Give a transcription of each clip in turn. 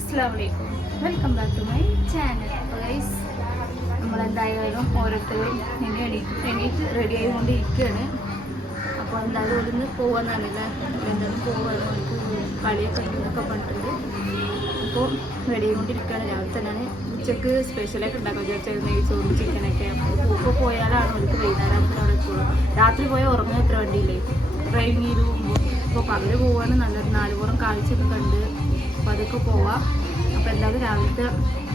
അസ്സാം വലൈക്കും welcome back to my channel guys നമ്മളെന്തായാലും ഓരോരുത്തരും എന്നെ എണീറ്റ് എണീറ്റ് റെഡി ആയിക്കൊണ്ടിരിക്കുകയാണ്. അപ്പോൾ എന്തായാലും ഇവിടുന്ന് പോകാന്നാണല്ലേ എന്തായാലും പോകാൻ കളിയൊക്കെ ഒക്കെ പറഞ്ഞിട്ടുണ്ട്. അപ്പോൾ റെഡി ആയിക്കൊണ്ടിരിക്കുകയാണ്. രാവിലെ തന്നെയാണ് ഉച്ചയ്ക്ക് സ്പെഷ്യലൊക്കെ ഉണ്ടാക്കാൻ വിചാരിച്ചാൽ നെയ്ച്ചോറും ചിക്കനൊക്കെ അപ്പോൾ പോയാലാണ് അവർക്ക് വൈകുന്നേരം അവിടെ എത്തുള്ളൂ രാത്രി പോയാൽ ഉറങ്ങാൻ എത്ര വണ്ടിയില്ലേ? ചെയ്ത് പോകുമ്പോൾ അപ്പോൾ പകൽ പോകാനും നല്ലൊരു നാലുപുറം കാഴ്ചയൊക്കെ കണ്ട് അപ്പോൾ അതൊക്കെ പോവാം. അപ്പോൾ എന്തായാലും രാവിലത്തെ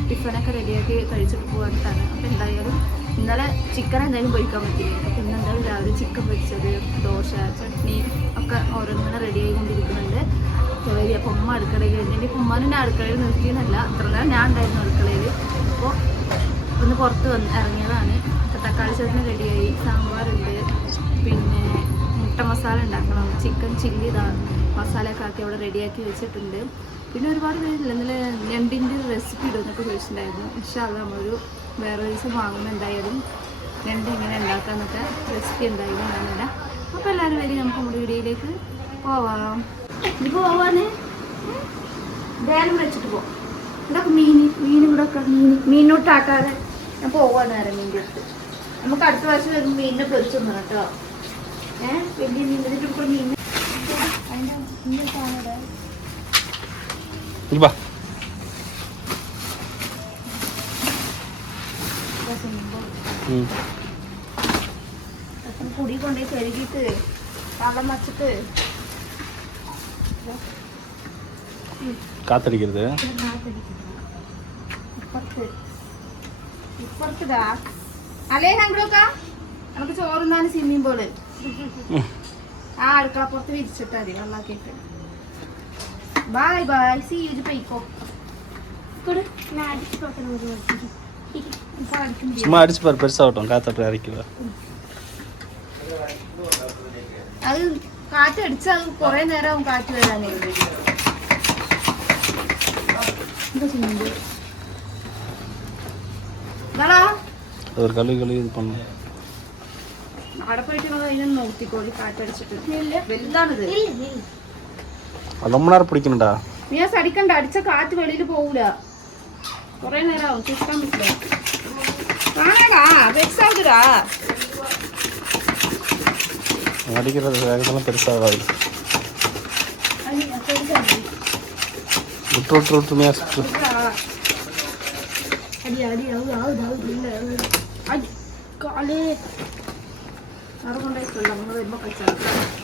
ടിഫനൊക്കെ റെഡിയാക്കി കഴിച്ചിട്ട് പോകാനാണ് അപ്പോൾ എന്തായാലും ഇന്നലെ ചിക്കൻ എന്തായാലും പൊരിക്കാൻ പറ്റില്ല അപ്പോൾ ഇന്ന് എന്തായാലും രാവിലെ ചിക്കൻ പൊരിച്ചത് ദോശ ചട്നി ഒക്കെ ഓരോന്നിങ്ങനെ റെഡി ആയിക്കൊണ്ടിരിക്കുന്നുണ്ട്. ജോലി അപ്പോൾ ഉമ്മ അടുക്കളയിൽ എന്റെ ഉമ്മാനെ അടുക്കളയിൽ നിർത്തിയെന്നല്ല അത്ര നേരം ഞാൻ ഉണ്ടായിരുന്നു അടുക്കളയിൽ അപ്പോൾ ഒന്ന് പുറത്ത് വന്ന് ഇറങ്ങിയതാണ്. അപ്പോൾ തക്കാളി ചട്നി റെഡിയായി സാമ്പാറുണ്ട് പിന്നെ മുട്ട മസാല ഉണ്ടാക്കണം. ചിക്കൻ ചില്ലി ഇതാ മസാലയൊക്കെ ആക്കി അവിടെ റെഡിയാക്കി വെച്ചിട്ടുണ്ട്. പിന്നെ ഒരുപാട് പേരില്ല. ഇന്നലെ ഞണ്ടിന്റെ റെസിപ്പി ഇടുന്നൊക്കെ ചോദിച്ചിട്ടുണ്ടായിരുന്നു. പക്ഷെ അത് നമ്മളൊരു വേറെ ദിവസം വാങ്ങുമ്പോൾ എന്തായാലും ഞണ്ട് എങ്ങനെ ഉണ്ടാക്കാന്നൊക്കെ റെസിപ്പി എന്തായാലും കാണില്ല അപ്പോൾ എല്ലാവരും വരി നമുക്ക് നമ്മുടെ വീഡിയോയിലേക്ക് പോവാം. ഇത് പോവാന്ന് ധ്യാനം വെച്ചിട്ട് പോവാം ഇതൊക്കെ മീൻ മീൻ ഇവിടെ ഒക്കെ മീൻ മീനോട്ടാക്കാതെ ഞാൻ പോവാണ് നേരം മീന്റെ അടുത്ത്. നമുക്ക് അടുത്ത പ്രാവശ്യം വരുമ്പോൾ മീനിനെ പൊരിച്ചു തന്നെ കേട്ടോ. ഏഹ് വലിയ മീൻ എന്നിട്ട് ഇപ്പോൾ മീൻ. അതിന്റെ മീൻ കാണാതെ ഇങ്ങ് വാ ഉം. കുടി കൊണ്ടുപോയി കഴുകിയിട്ട് വെള്ളം വച്ചിട്ട് കാത്തടിക്കരുത്. ഇപ്പുറത്ത്. ഇപ്പുറത്തിടാ അല്ലേ ഞങ്ങളൊക്കെ നമുക്ക് ചോറുന്നാണ് സ്വിമ്മിംഗ് പൂൾ ആ അടുക്കളപ്പുറത്ത് വിരിച്ചിട്ടാ മതി വെള്ളാക്കിയിട്ട് ബൈ ബൈ സി യൂജ് പൈക്കോ കൊടു ഞാൻ അടിച്ചു சும்மா அடிச்சு பாரு பெருசாகட்டும் காத்தட்டு இறக்கிவா അത് കാറ്റടിച്ച് അത് കുറെ നേരം കാറ്റ് വരാനേ എന്താ ചെയ്യുന്നത് ഇതാടാ அது ஒரு கழுவி கழுவி இது பண்ணும் അവിടെ പോയിട്ട് നിങ്ങൾ അതിനെ നോക്കിക്കോളി കാറ്റടിച്ചിട്ട് വലുതാണിത് அது ரொம்ப நேரம் பிடிக்கணும்டா നീ ആ സടിക്കണ്ട അടിച്ച കാറ്റ് വെളിയിൽ പോവൂല കൊറേ നേരം ആവും ചുറ്റാൻ പറ്റില്ല കാണാടാ വെക്സ് ആവുതരാ அடிக்கிறது வேகத்தெல்லாம் பெருசாகாது விட்டு விட்டு விட்டுமையா சுற்று അടി അടി ആവും ആവും ആവും ഇല്ല അടി കാലേ അവിടെ കൊണ്ടായിട്ടില്ല നമ്മൾ വരുമ്പോൾ കച്ചാൽ അപ്പോൾ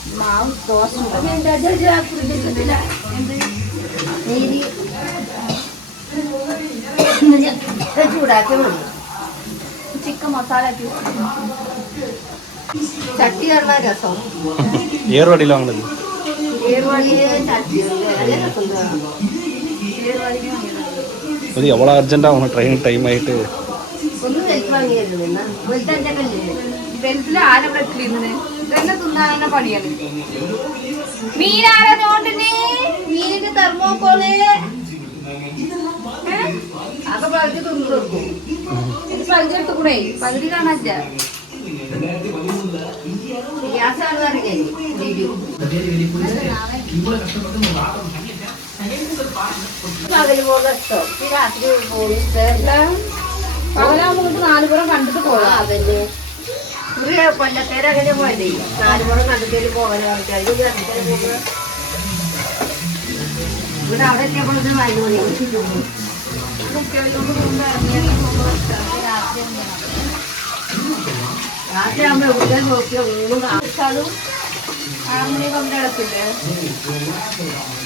മാവ് ദോശ നീരി ചൂടാക്കി വിടും ചിക്കൻ മസാല ചട്ടി കാണാൻ രസം. ഏറുവാടിയിലോ അങ്ങനെ. അത് എവളോ അർജന്റ് ആവണം. ട്രെയിൻ ടൈം ആയിട്ട്. ഒന്നും വെൽറ്റ് വാങ്ങിയായിരുന്നു വെൽറ്റ് അഞ്ചാക്കല്ലേ വെൽറ്റിൽ ആരെ ഇവിടെ ഇതെന്നെ തിന്നാനെ പണിയാണ്? മീനാരാ നോണ്ടിന് മീനിന്റെ തെർമോക്കോൾ. അതൊക്കെ പകുതി തിന്നു ഇത് പകുതി എടുത്തു കൂടെ പകുതി കാണാച്ച ഗ്യാസാണ് പകൽ പോലെ ഇഷ്ടം രാത്രി പോയി. പകലാകുമ്പോ നാലുപുറം കണ്ടിട്ട് പോകാം. അതല്ലേ ഒരു കൊല്ലത്തേരെ അങ്ങനെ പോയതേ നാലുപുറം കണ്ടിട്ടേൽ പോകാൻ ഇവിടെ അവിടെ എത്തിയപ്പോൾ ഇത് നാല് മണി രാത്രി ആകുമ്പോ എവിടെ നോക്കിയോ ഒന്നും കാണിച്ചാലും ആറ് മണി കൊണ്ട് ഇടത്തില്ലേ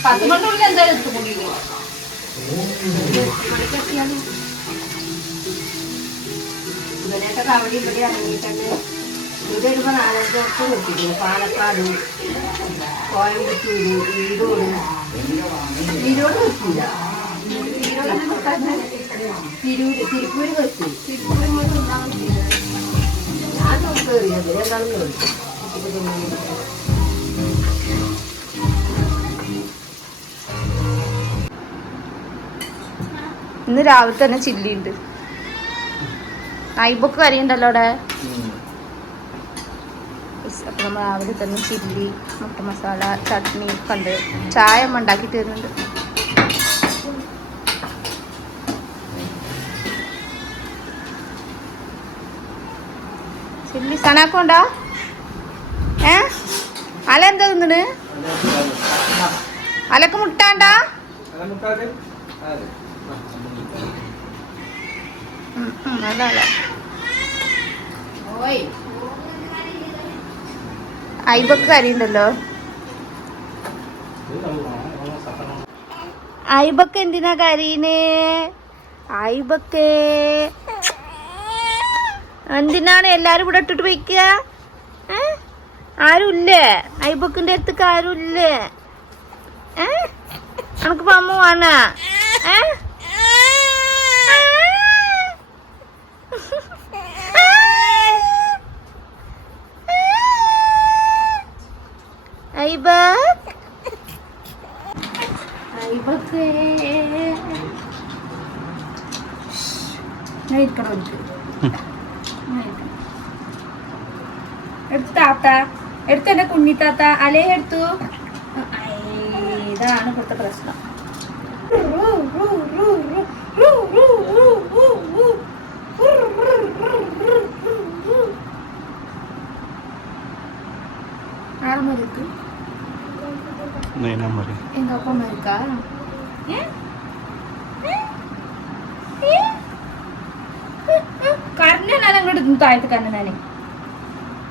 പത്ത് മണിക്കുള്ളിൽ എന്തായാലും എത്തുകൊണ്ടില്ലേ മണിക്കെത്തിയാലും ഇവനെയൊക്കെ അവിടെ ഇവിടെ ഇറങ്ങിയിട്ടുണ്ട് ഇത് വരുമ്പോൾ നാലഞ്ച് വർഷം പാലക്കാട് കോയമ്പത്തൂര് ഈരോട്. ഈരോട് കിട്ടില്ല തിരൂര് തിരുപ്പൂര് വെച്ചു തിരുപ്പൂര്. ഞാൻ നോക്കി കയറിയത് രണ്ടാളും കയറി ഇന്ന് രാവിലെ തന്നെ ചില്ലി ഉണ്ട് ഐബൊക്കെ കറിയുണ്ടല്ലോ അവിടെ? നമ്മൾ രാവിലെ തന്നെ ചില്ലി മുട്ട മസാല ചട്നി ഒക്കെ ഉണ്ട് ചായ അമ്മ ഉണ്ടാക്കി തരുന്നുണ്ട്. ചില്ലി സനാക്കുണ്ടോ ഏ? അല എന്താ തിന്നണ്? അലക്ക് മുട്ടാണ്ടാ അതല്ല ഓയ്. ഐബക്ക് കറിയുണ്ടല്ലോ ഐബക്ക് എന്തിനാ കരീന് ഐബക്ക് എന്തിനാണ് എല്ലാരും ഇവിടെ ഇട്ടിട്ട് വയ്ക്കുക ആരുല്ലേ? ഐബക്കിന്റെ അടുത്തേക്ക് ആരുമില്ലേ എനക്ക് പമ്മ വേണ ഏ ഐബക് ഐബക്ക് ഞാൻ ഇരിക്കണം എനിക്ക് ഞാൻ ഇരിക്കണം. എടുത്തു താത്ത എടുത്തു എന്റെ കുഞ്ഞിത്താത്ത അലേ എടുത്തു ഐ, ഇതാണ് ഇവിടുത്തെ പ്രശ്നം ആറുമണിക്ക് നേനാ മതി எங்க அப்பா அம்மா இருக்கா കർണനാണ് അങ്ങോട്ട് താഴത്ത് കണ്ണനാണ്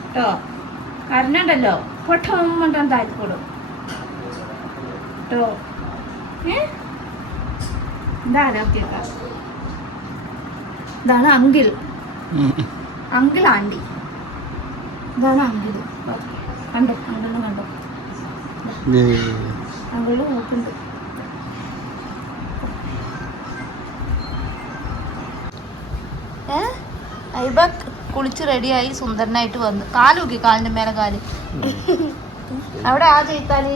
കേട്ടോ കർണുണ്ടല്ലോ പൊട്ടം താഴത്ത് കൊടും കേട്ടോ ഇതാണ് ഒക്കെയൊക്കെ ഇതാണ് അങ്കിൾ അങ്കിൾ ആൻറ്റി ഇതാണ് അങ്കിൾ കണ്ടോ അങ്കിളിനെ കണ്ടോ. നോക്കുന്നുണ്ട്. കുളിച്ച് റെഡിയായി സുന്ദരനായിട്ട് വന്നു. കാൽ നോക്കി കാലിന്റെ മേലെ കാൽ. അവിടെ ആ ചെയ്താൽ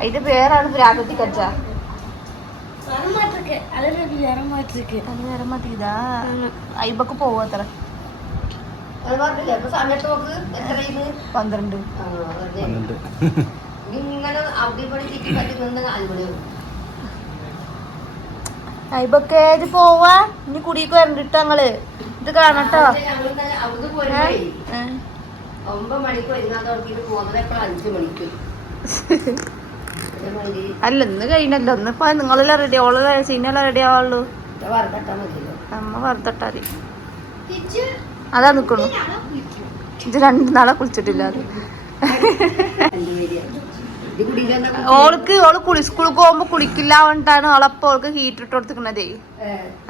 അതിന്റെ പേരാണ് പ്രാകൃതി കച്ച. അത് നേരം മതിയതാ ഐബക്ക് പോവത്ര. പന്ത്രണ്ട്. ഐബക്ക് ഇത് പോവാ. ഇനി കുടിക്ക് വരണ്ടിട്ട് ഞങ്ങൾ? ഇത് കാണട്ടോ. അല്ല ഇന്ന് കഴിഞ്ഞല്ലോ. ഇന്നിപ്പോ നിങ്ങളെല്ലാം റെഡി ആവുള്ളതായ സീനെല്ലാം റെഡി ആവുള്ളൂ. അമ്മ വറുത്തട്ടാ മതി അതാ നിൽക്കുന്നു ഇത് രണ്ടു നാളെ കുളിച്ചിട്ടില്ല അത്. ഓൾക്ക് ഓൾ കുളി സ്കൂളിൽ പോകുമ്പോ കുളിക്കില്ല കൊണ്ടാണ് ഓളപ്പോ ഓൾക്ക് ഹീറ്റർ ഇട്ട് കൊടുത്തിക്കണതേ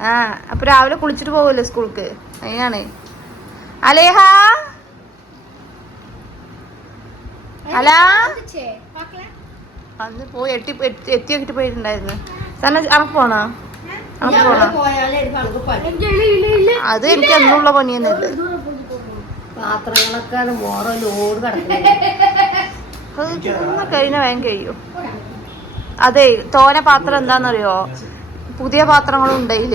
ആ അപ്പൊ രാവിലെ കുളിച്ചിട്ട് പോവല്ലോ സ്കൂൾക്ക്? അതിനാണ് അലേഹ? അലാ? അന്ന് പോയി എത്തി എത്തി നോക്കിട്ട് പോയിട്ടുണ്ടായിരുന്നു. തന്നെ അവൻ പോണോ? അത് എനിക്ക് എന്നുള്ള പണി തന്നെയല്ലേ പാത്രങ്ങളൊക്കെ ലോഡ് കഴിഞ്ഞ വേഗം കഴിയും. അതെ തോന പാത്രം എന്താണെന്നറിയോ? പുതിയ പാത്രങ്ങളും ഉണ്ടെങ്കിൽ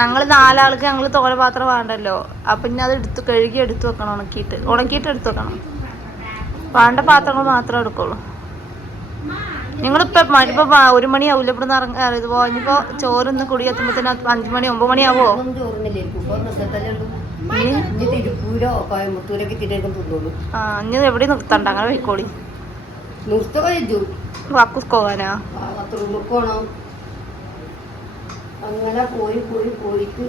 ഞങ്ങൾ നാലാൾക്ക് ഞങ്ങൾ തോന പാത്രം വേണ്ടല്ലോ. അപ്പൊ പിന്നെ അത് എടുത്ത് കഴുകി എടുത്തു വെക്കണം ഉണക്കിയിട്ട്. ഉണക്കിയിട്ട് എടുത്തു വെക്കണം. വേണ്ട പാത്രങ്ങൾ മാത്രമേ എടുക്കുള്ളൂ. നിങ്ങളിപ്പോ മ- ഇപ്പൊ പ- ഒരു മണിയാവൂല ഇവിടെ നിന്ന് ഇറങ്ങാ ഇത് പോയിപ്പോ ചോറൊന്ന് കുടി എത്തുമ്പോഴത്തേനും അഞ്ചു മണി ഒമ്പത് മണിയാവോ ആ ഇനി എവിടെ നിർത്തണ്ട അങ്ങനെ പോയിക്കോളി. നിർത്തോ കഴിച്ചു വാക്കുസ് പോകാനാ? പത്ത് റൂമിൽ പോണം. അങ്ങനെ പോയി പോയിട്ട്.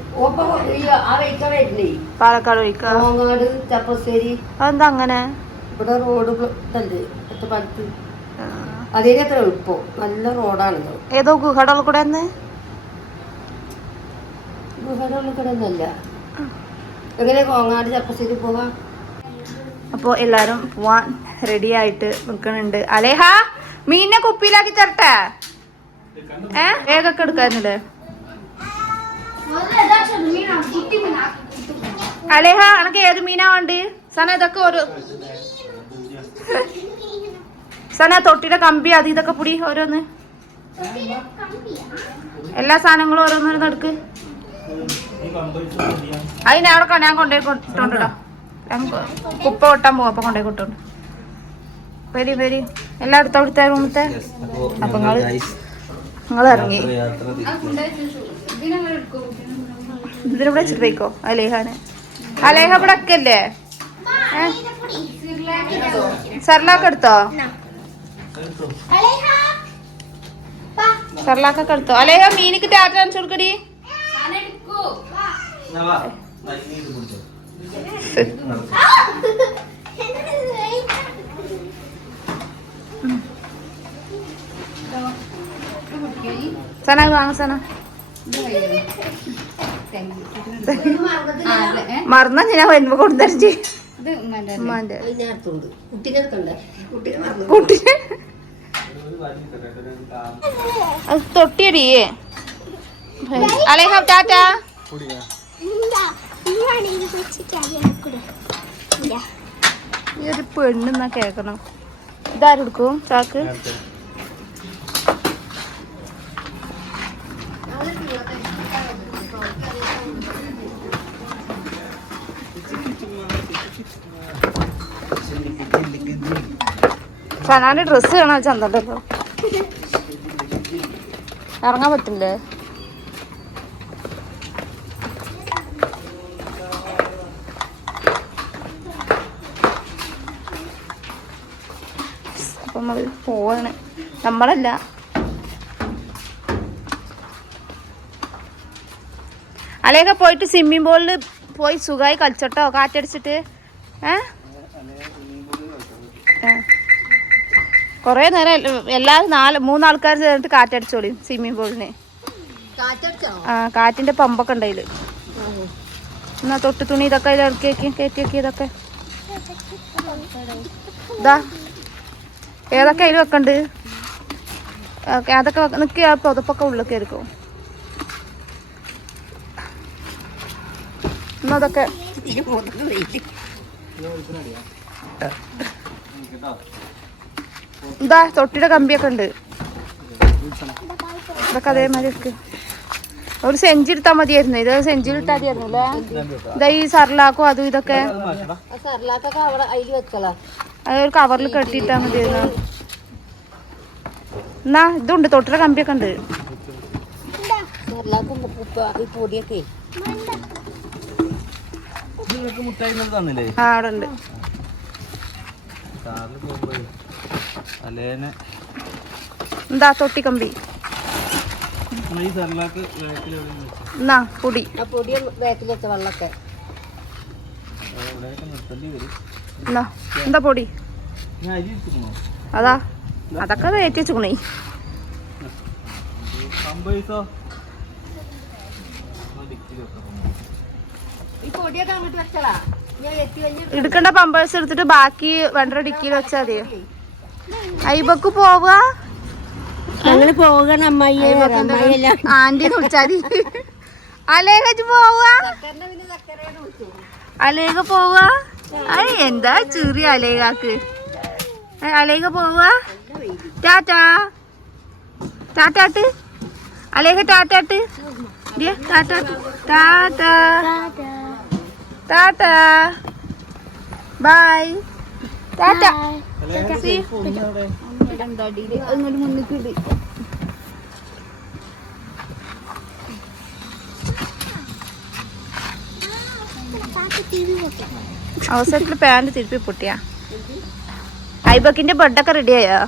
പാലക്കാട് കോങ്ങാട് ചപ്പശ്ശേരി. അതെന്താ അങ്ങനെ? ഇവിടെ റോഡ് ഇതല്ലേ ആ. എളുപ്പം. നല്ല റോഡാണ് ഏതോ ഗുഹടകൾ കൂടെ ഒന്ന്? ഗുഹയുടെ കിടന്നല്ല എങ്ങനെ കോങ്ങാട് ചപ്പശ്ശേരി പോകാം അപ്പോൾ എല്ലാവരും പോവാൻ റെഡി ആയിട്ട് നിൽക്കണുണ്ട് അലേഹ മീനെ കുപ്പിയിലാക്കി തരട്ടെ? ഏ? വേഗൊക്കെ എടുക്കാന്നില്ലേ അലേഹ അനക്ക് ഏത് മീനാ വേണ്ടി സന ഇതൊക്കെ ഒരു സന തൊട്ടിയുടെ കമ്പി അത് ഇതൊക്കെ പൊടി ഓരോന്ന്. എല്ലാ സാധനങ്ങളും ഓരോന്നോരോന്ന് എടുക്ക് അതിന് അവിടെ ഞാൻ കൊണ്ടുപോയി ഞാൻ കുപ്പ കൊട്ടാൻ പോവാ അപ്പൊ കൊണ്ടുപോയി കൊട്ടോണ്ട് വരി വരി. എല്ലാ അടുത്ത അവിടുത്തെ റൂമത്തെ അപ്പൊ നിങ്ങൾ നിങ്ങൾ ഇറങ്ങി. ഇതിനിവിടെ വെച്ചിട്ട് പോയിക്കോ അലേഹാന്. അലേഹ ഇവിടെ ഒക്കെ അല്ലേ സർലാക്ക് എടുത്തോ? സർലാക്കൊക്കെ എടുത്തോ അലേഹ മീനിക്ക് ടാറ്റ കാണിച്ചു കൊടുക്കടി. സന ഇത് വാങ്ങ സന. മറന്നാ ഞാൻ വരുമ്പോ കൊടുത്തരച്ച്. ഉമ്മാന്റെ കുട്ടീനെ മറന്നു. കുട്ടിനെ അത് തൊട്ടിയടിയേ അലേഹ ടാറ്റ. ഈ ഒരു പെണ്ണെന്നാ കേക്കണം ഇതാരെടുക്കും ചാക്ക്? സനാന്റെ ഡ്രസ്സ് കാണാൻ ചന്തണ്ടല്ലോ. ഇറങ്ങാൻ പറ്റില്ലേ? അപ്പം നമ്മൾ പോവാണ്. നമ്മളല്ല. അലയൊക്കെ പോയിട്ട് സ്വിമ്മിംഗ് പൂളിൽ പോയി സുഖമായി കളിച്ചോട്ടോ? കാറ്റടിച്ചിട്ട്. ഏ. കുറേ നേരം എല്ലാവരും എല്ലാ നാല് മൂന്നാൾക്കാർ ചേർന്നിട്ട് കാറ്റടിച്ചോളി സ്വിമ്മിംഗ് പൂളിന് ആ കാറ്റിന്റെ പമ്പൊക്കെ ഉണ്ടായിൽ എന്നാ തൊട്ട് തുണി ഇതൊക്കെ അതിൽ ഇറക്കി വെക്കി കയറ്റി വെക്കി ഇതൊക്കെ. ഇതാ ഏതൊക്കെ അതിൽ വെക്കണ്ട്? ഓക്കെ അതൊക്കെ ആ പുതപ്പൊക്കെ ഉള്ളിൽ കയറിക്കോ. എന്നാ അതൊക്കെ ഇതാ തൊട്ടിയുടെ കമ്പിയൊക്കെ ഉണ്ട്. ഇതൊക്കെ അതേമാതിരി വെക്ക് ഒരു സെഞ്ചി എടുത്താൽ മതിയായിരുന്നു. ഇത് സെഞ്ചി ഇട്ടാൽ മതിയായിരുന്നു അല്ലേ? ഇതാ ഈ സർലാക്കും അതും ഇതൊക്കെ. അത് ഒരു കവറിൽ കെട്ടിയിട്ടാ മതിയായിരുന്നു. എന്നാ ഇതുണ്ട് തൊട്ടിയുടെ കമ്പിയൊക്കെ ഉണ്ട്. ആ അവിടെ ഉണ്ട്. അലേനെ എന്താ തൊട്ടി കമ്പി എന്നാ പൊടി. വെച്ച വെള്ളമൊക്കെ. എന്നാ എന്താ പൊടി? അതാ അതൊക്കെ വേറ്റി വെച്ചുക്കണേ എടുക്കേണ്ട പമ്പേഴ്സ് എടുത്തിട്ട് ബാക്കി വേണ്ട ഡിക്കിയിൽ വെച്ചാൽ മതിയോ? അയ്യബക്ക് പോവുക ഞങ്ങൾ പോകണം അമ്മായി ആന്റി വിളിച്ചാതി അലേഖ പോവുക അലേഖ പോവുക ഐ എന്താ ചെറിയ അലേഖാക്ക് അലേഖ പോവുക ടാറ്റാ? ടാറ്റാട്ട്? അലേഖ ടാറ്റാട്ട്? ടാറ്റാട്ട് ടാറ്റാ ടാറ്റാ. ബൈ ടാറ്റാ. അവസരത്തിൽ പാന്റ് തിരുപ്പി പൊട്ടിയാ. ഐബക്കിന്റെ ബെഡൊക്കെ റെഡിയായോ?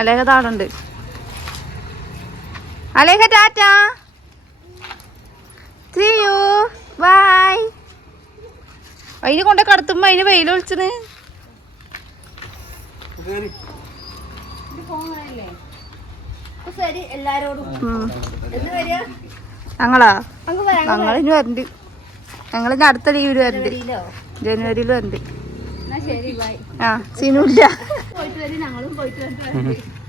അലേഖ താടുണ്ട് അലേഖ ടാറ്റ. See യു ബൈ അതിന് കൊണ്ട കടത്തുമ്പോ അതിന് വെയിൽ ഒളിച്ചത് ഞങ്ങളാ? ഞങ്ങൾ ഇനി വരണ്ട്. വരണ്ട് ഞങ്ങളിന് അടുത്ത ലീവിൽ വരണ്ട്. ജനുവരിയിൽ വരണ്ട്. ശരി ബൈ ആ സീനുല്ല. പോയിട്ട് വരും ഞങ്ങളും പോയിട്ട് വന്നിട്ട്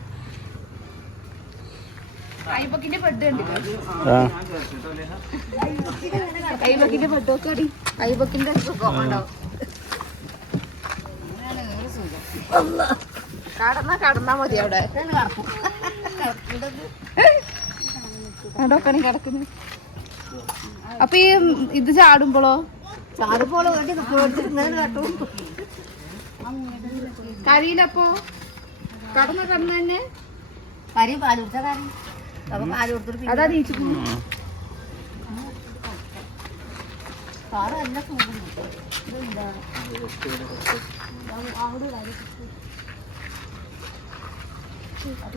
അയ്യപ്പക്കിന്റെ ബെഡ് സുഖം ഉണ്ടാവും കടന്നാ കടന്നാ മതി അവിടെ. അവിടെയൊക്കെയാണ് കിടക്കുന്നു. അപ്പൊ ഈ ഇത് ചാടുമ്പോളോ? ചാടുമ്പോളോ കരിയിലപ്പോ? കടന്ന കടന്നു തന്നെ കരി പാൽ കൊടുത്ത അതാ നീച്ചു.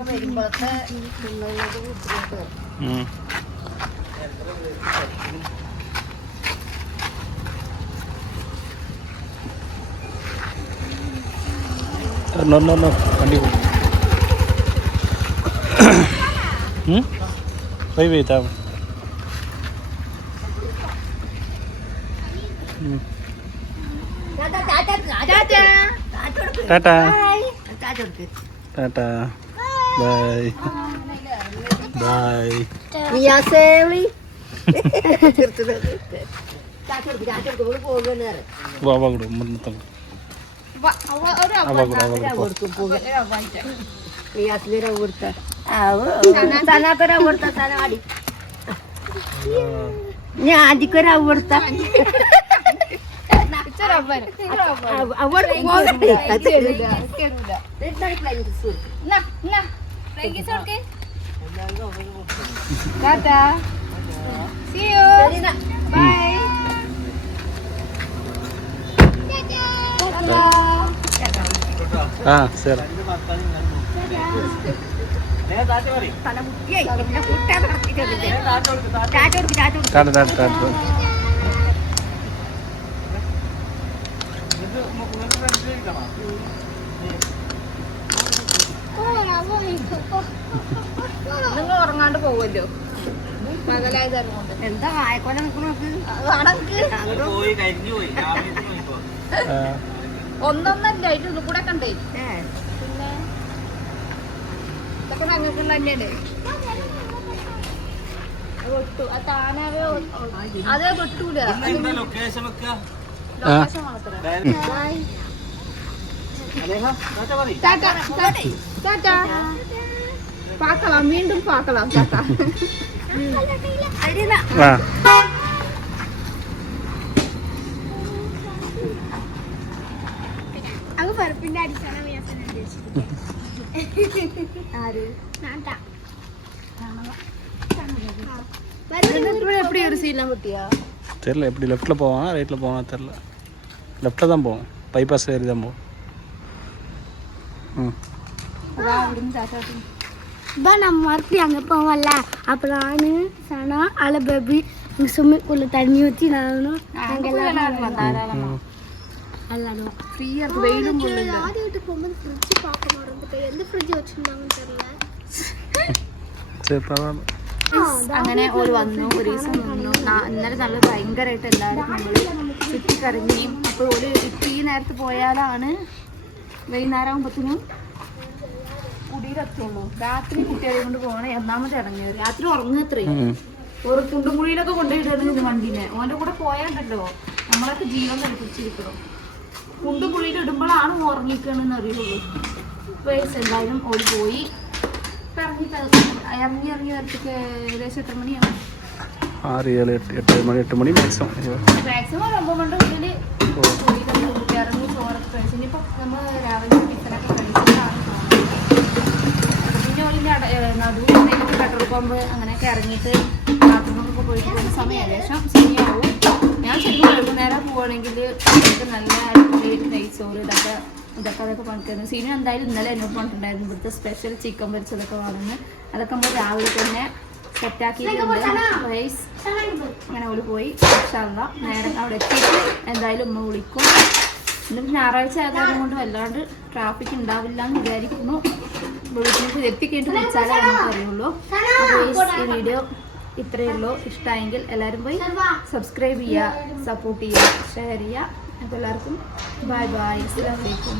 വരുമ്പോഴത്തെ തിന്നുന്നത് ബുദ്ധിമുട്ട് ഉം. നോ പോയി പോയി താ ടാറ്റാ ടാറ്റാ ബൈ ബൈ വാ കൂടെ മുന്നത്തെ അവ കൂടെ അവ കൂടെ ഞാൻ ആദ്യക്കൊരവ് കൊടുത്ത ആ ശരി ടാറ്റ ടാറ്റ ടാറ്റ നിങ്ങൾ ഉറങ്ങാണ്ട് പോവല്ലോ. എന്താ വായക്കൊല ഒന്നൊന്നല്ല അതിന്റെ ഉള്ളിൽ കൂടെ കണ്ടേ പിന്നെ ഇതൊക്കെ ഞങ്ങൾക്കുള്ള തന്നെയല്ലേ അത് ആ. ലൊക്കേഷൻ മാത്രം. ആര് எப்படி ஒரு தெரில எப்படி லெஃப்ட்டில் போவான் ரைட்டில் போவான் தெரில லெஃப்ட்டில் தான் போவோம். பைபாஸ் ஏறி தான் போவோம். ம். இப்போ நம்ம மறுபடியும் அங்கே போவோம்ல. அப்போ நான் சனா அல பேபி இங்கே ஸ்விம்மிங் பூலில் தண்ணி ஊற்றி நானும் நாங்கள் விளாடுவோம் ஃப்ரீயா இருக்கு வெயிலும் போகும்போது ஃப்ரிட்ஜ் பார்க்க மறந்துட்டேன் എന്ത് ഫ്രിഡ്ജ് അങ്ങനെ ഒരു വന്നു ഒരു ദിവസം വന്നു ഇന്നലെ നല്ല ഭയങ്കരമായിട്ട് എല്ലാവരും നമ്മൾ ചുറ്റിക്കറങ്ങി. അപ്പോൾ ഒരു ഇപ്പം ഈ നേരത്ത് പോയാലാണ് വൈകുന്നേരം ആകുമ്പോഴത്തേനും കുടിയിലെത്തുള്ളൂ. രാത്രി കുട്ടികളെ കൊണ്ട് പോകണേ ഒന്നാമത് ഇറങ്ങിയത്. രാത്രി ഉറങ്ങത്രേ ഒരു കുണ്ടുമുഴിയിലൊക്കെ കൊണ്ടുപോയിട്ടാണ് വണ്ടീനെ. ഓന്റെ കൂടെ പോയാണ്ടല്ലോ. നമ്മളൊക്കെ ജീവൻ കൽപ്പിച്ചിരിക്കണം. കുണ്ടുമുഴിയിൽ ഇടുമ്പോഴാണ് ഉറങ്ങിക്കണെന്ന് അറിയുള്ളൂ. ഇപ്പോൾ എന്തായാലും ഓടി പോയി. ഇറങ്ങി ഇറങ്ങി വരത്തേക്ക് ഏകദേശം എത്ര മണിയാണ് ആറ് ഏഴ് എട്ട് എട്ട് മണി എട്ട് മണി മാക്സിമം മാക്സിമം ഒരു ഒമ്പത് മണിയുടെ ഉള്ളിൽ പോയി കുട്ടി ഇറങ്ങി ചോറൊക്കെ കഴിച്ചു. ഇനിയിപ്പോൾ നമ്മൾ രാവിലെ ടിഫിനൊക്കെ കഴിച്ചിട്ടാണ് പിന്നെ ഒരു നടുവിൽ എന്തെങ്കിലും പെട്രോൾ പമ്പ് അങ്ങനെയൊക്കെ ഇറങ്ങിയിട്ട് ബാത്റൂമൊക്കെ പോയിട്ട് പോകുന്ന സമയം ഏകദേശം സമയമാവും ഞാൻ ശരിക്കും വൈകുന്നേരം പോവുകയാണെങ്കിൽ നല്ല അടിപൊളി നെയ്ച്ചോറ് ഇതൊക്കെ ഇതൊക്കെ അതൊക്കെ പണിക്കുന്നത് സീനു എന്തായാലും ഇന്നലെ എന്നോട് പറഞ്ഞിട്ടുണ്ടായിരുന്നു ഇവിടുത്തെ സ്പെഷ്യൽ ചിക്കൻ പൊരിച്ചതൊക്കെ വാങ്ങുന്നു. അതൊക്കെ നമ്മൾ രാവിലെ തന്നെ സെറ്റാക്കി റൈസ് അങ്ങനെ ഓൾ പോയി. ഇഷ്ടമല്ല നേരെ അവിടെ എത്തിയിട്ട് എന്തായാലും ഉമ്മ വിളിക്കും. എന്നിട്ട് ഞായറാഴ്ച ആകാതെ കൊണ്ട് വല്ലാണ്ട് ട്രാഫിക് ഉണ്ടാവില്ല എന്ന് വിചാരിക്കുന്നു വീട്ടിലേക്ക് എത്തിക്കഴിഞ്ഞിട്ട് വിളിച്ചാലേ നമുക്ക് അറിയുള്ളൂ. ഈ വീഡിയോ ഇത്രയേ ഉള്ളൂ. ഇഷ്ടമായെങ്കിൽ എല്ലാവരും പോയി സബ്സ്ക്രൈബ് ചെയ്യുക സപ്പോർട്ട് ചെയ്യുക ഷെയർ ചെയ്യുക. അപ്പോൾ എല്ലാവർക്കും ബൈ ബൈ അസ്സാം അലൈക്കും.